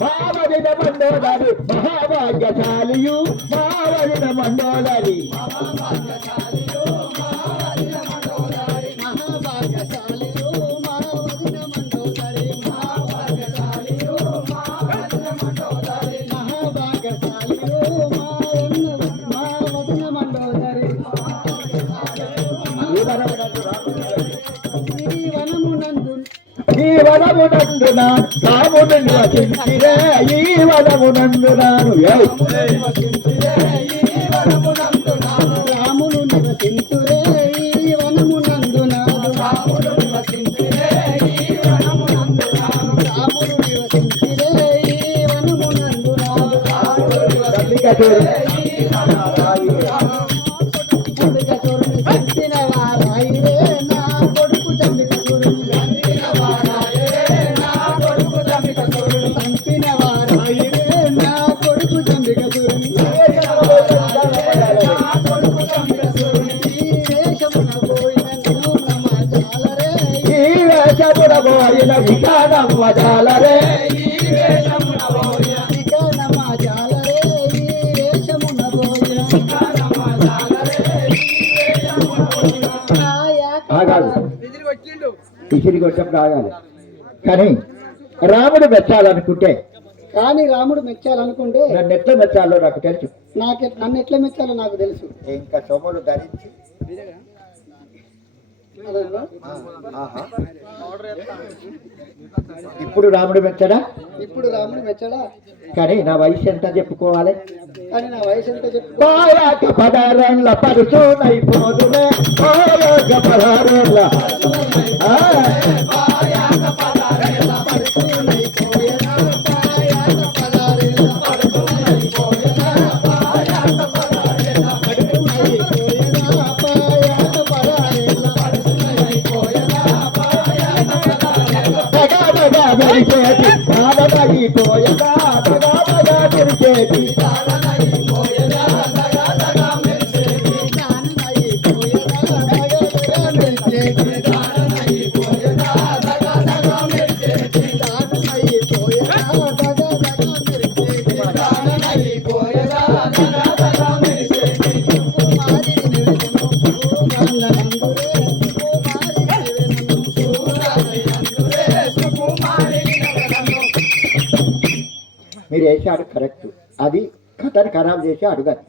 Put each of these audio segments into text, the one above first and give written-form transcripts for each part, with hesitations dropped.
మావదిన మండోదరి మహాభాగ్యశాలియు మావదిన మండోదరి ఈ వనమునందున రాముడు నివసించిరే ఈ వనమునందునాను రాముడు నివసించురే ఈ వనమునందున రాముడు నివసించిరే ఈ వనమునందున పోయిన వికానమ్మ జాలరే వికానమ్మ జాలరే వేషమున పోయిన ఆగాలి ఇసిరి కొట్టప్పుడు ఆగాలి. కానీ రాముడు మెచ్చాలనుకుంటే నన్ను ఎట్లా మెచ్చాలో నాకు తెలుసు. నన్ను ఎట్లా మెచ్చాలో నాకు తెలుసు. ఇంకా సొమ్ములు ధరించి ఇప్పుడు రాముడు మెచ్చడా కానీ నా వయసు ఎంత చెప్పుకోవాలి. పదారేళ్ళ పరుచునైపోదునే పదారేళ్ళ మీరు వేసాడు కరెక్ట్. అది కథను ఖరాబ్ చేసి అడగదు.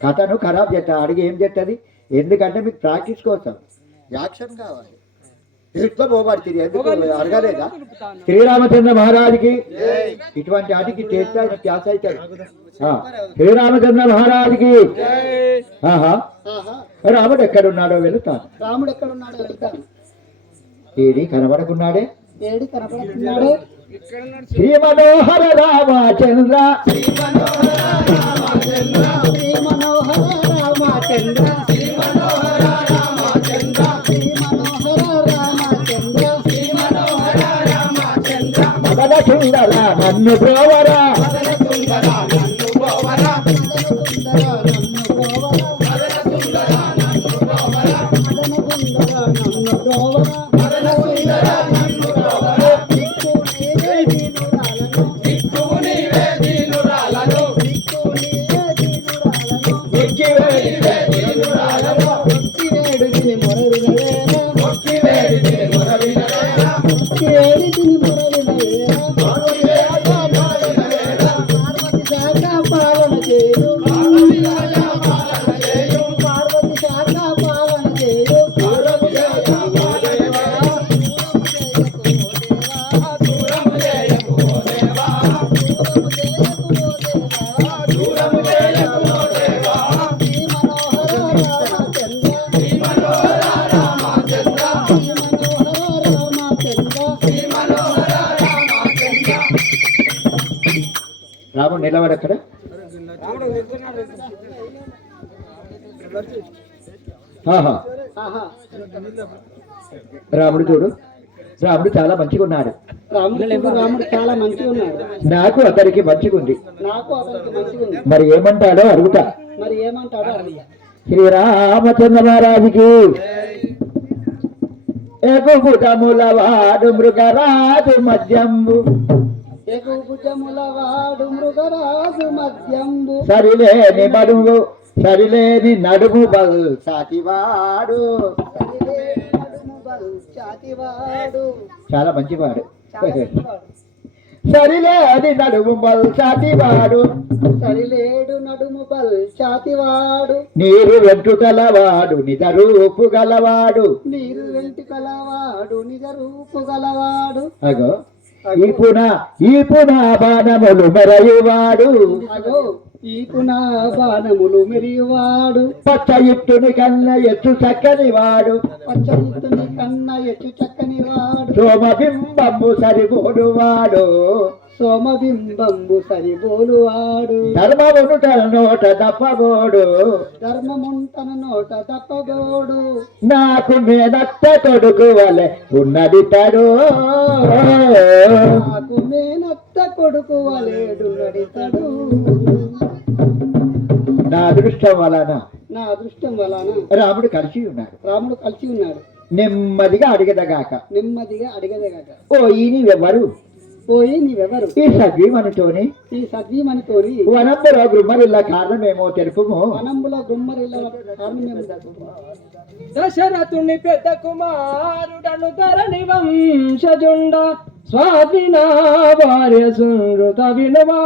కథను ఖరాబ్ చేస్తా అడిగి ఏం చేస్తుంది? ఎందుకంటే మీకు ప్రాక్టీస్ కోసం యాక్షన్ కావాలి. ఎట్లా పోబడుతుంది ఎందుకు అడగలేదా? శ్రీరామచంద్ర మహారాజుకి ఇటువంటి వాటికి చేస్తే ఆయన త్యాస అవుతాడు. శ్రీరామచంద్ర మహారాజుకి రాముడు ఎక్కడున్నాడో వెళుతాను. ఏడి కనబడకున్నాడే శ్రీ మనోహర రామచంద్ర మదన సుందర నన్ను బ్రోవరా రాముడు నిలబడి అక్కడ రాముడు చూడు రాముడు చాలా మంచిగా ఉన్నాడు. రాముడు చాలా మంచిగా ఉన్నాడు. నాకు అతనికి మంచిగా ఉంది. నాకు అతనికి మంచిగా ఉంది. మరి ఏమంటాడో అడుగుతా. మరి ఏమంటాడో అడుగుతా. శ్రీరామచంద్ర మహారాజుకి ఏకుభుజములవాడు మృగరాజు మధ్యంబు ఏకుభుజములవాడు మృగరాజు మధ్యంబు సరిలేని నడుము బల్ సాటివాడు. చాలా మంచివాడు. సరిలేని నడుము బల్ సాటివాడు. సరిలేడు నడుము బల్ చాతివాడు. నీరు వెంట్రుకలవాడు నిజ రూపు గలవాడు. నీరు వెంట్రుకలవాడు నిజ రూపు గలవాడు. అగో ఈ పునా బాణములు మెరయువాడు. అగో ఈ పునా బాణములు మెరియువాడు. పచ్చ ఇట్టుని కన్న ఎత్తు చక్కని వాడు. పచ్చ ఇట్టుని కన్న ఎత్తు చక్కని వాడు. సోమబింబంబు సరిపోడు వాడు. సోమబింబంబు సరిపోలువాడు. ధర్మమును తన నోట తప్పబోడు. ధర్మముంటన నోట తప్పబోడు. నాకు మేనత్త కొడుకు వలె ఉన్నది తడు. నాకు మేనత్త కొడుకు వలేడు నడితడు. నా అదృష్టం వలన రాముడు కలిసి ఉన్నాడు. నెమ్మదిగా అడిగదగాక. ఓ ఈ నీవెవరు? ఈ సద్వీమనితోని వనంబులో గుమ్మరిల్ల కారణమేమో తెలుపుము. దశరథుని పెద్ద కుమారుడను ధరణి వంశజుండ స్వామినా భార్య సునృత వినుమా.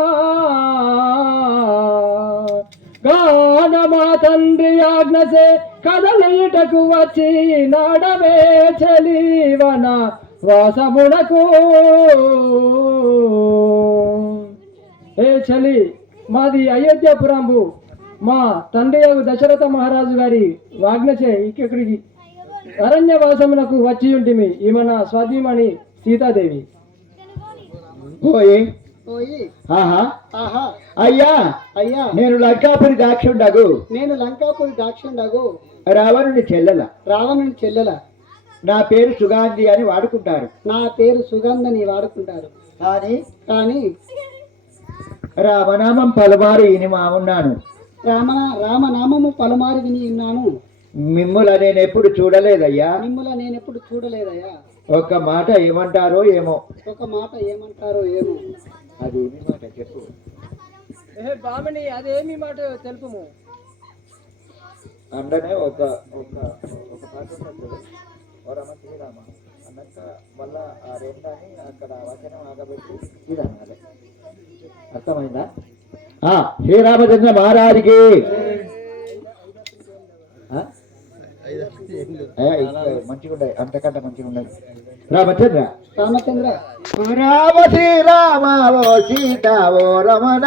గానమా తండ్రి ఆజ్ఞసే కదలయుటకు వచ్చి నాడమే చలీవన వాసమునకు. ఏ చలి, మాది అయోధ్యపురంబు. మా తండ్రి దశరథ మహారాజు గారి వాజ్ఞచే ఇక్కడికి అరణ్యవాసమునకు వచ్చి ఉంటిమి. ఈమె నా స్వాధీమణి సీతాదేవి. ఆహా అయ్యా నేను లంకాపురి దాక్షుండగు రావణుని చెల్లెల. నా పేరు సుగంధి అని వాడుకుంటారు. కానీ రామనామం పలుమారు విని ఉన్నాను. రామనామము పలుమారు విని ఉన్నాను. మిమ్ముల నేను ఎప్పుడు చూడలేదయ్యా. ఒక మాట ఏమంటారో ఏమో. అది ఏమి మాట చెప్పు. బామని అదేమి మాట తెలుపుము. అండనే ఒక పాట శ్రీరామ అన్నాక మళ్ళా ఆ రెండాన్ని అక్కడ వచనం ఆగబెట్టి ఇది అనాలి. అర్థమైందా? శ్రీరామచంద్ర మహారాజుకి మంచిగా ఉండే, అంతకంటే మంచిగా ఉండదు. రామచంద్ర రామ శ్రీరామ ఓ సీత ఓ రమణ.